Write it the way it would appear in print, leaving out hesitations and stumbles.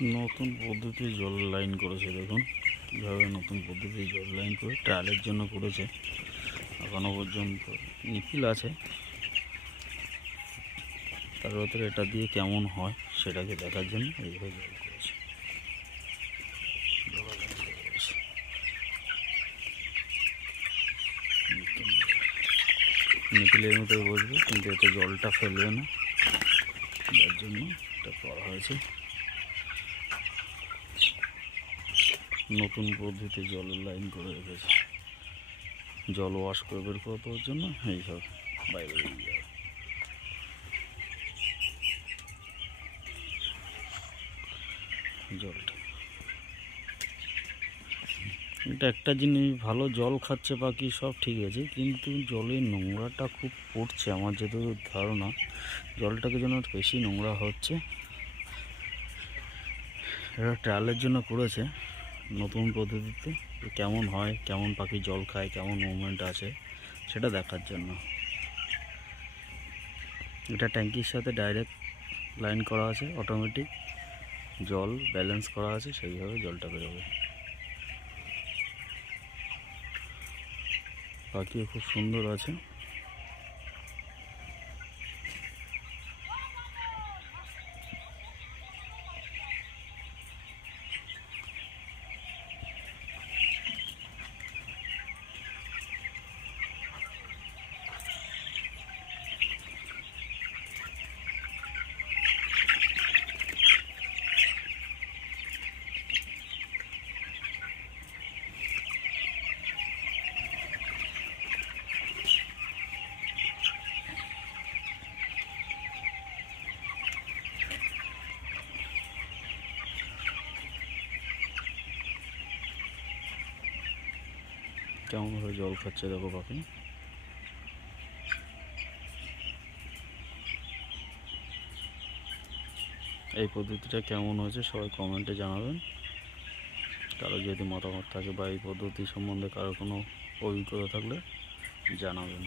নতুন পদ্ধতি জল লাইন করেছে, দেখুন কীভাবে নতুন পদ্ধতি জল লাইন করে ট্রায়ালের জন্য করেছে। এখনও পর্যন্ত নিখিল আছে, তার ভেতরে এটা দিয়ে কেমন হয় সেটাকে দেখার জন্য এইভাবে জল করেছে। নিখিলের মতোই বসবে, কিন্তু এতে জলটা ফেলবে না, যার জন্য এটা করা হয়েছে। নতুন পদ্ধতি জলের লাইন করে রেখেছে, জল ওয়াশ করে বের করে দেওয়ার জন্য এইভাবে বাইরে বেরিয়ে যাবে। জলটা এটা একটা জিনিস ভালো, জল খাচ্ছে বাকি সব ঠিক আছে, কিন্তু জলের নোংরাটা খুব পড়ছে। আমার যেটুকু ধারণা জলটাকে যেন বেশি নোংরা হচ্ছে। এটা ট্রায়ালের জন্য করেছে নতুন পদ্ধতিতে, কেমন হয়, কেমন পাখি জল খায়, কেমন মুভমেন্ট আছে সেটা দেখার জন্য। এটা ট্যাঙ্কির সাথে ডাইরেক্ট লাইন করা আছে, অটোমেটিক জল ব্যালেন্স করা আছে, সেইভাবে জলটা বেরোবে। পাখিও খুব সুন্দর আছে। কেমনভাবে জল খাচ্ছে দেখো পাখি। এই পদ্ধতিটা কেমন হয়েছে সবাই কমেন্টে জানাবেন। কারো যদি মতামত থাকে বা এই পদ্ধতি সম্বন্ধে কারো কোনো অভিজ্ঞতা থাকলে জানাবেন।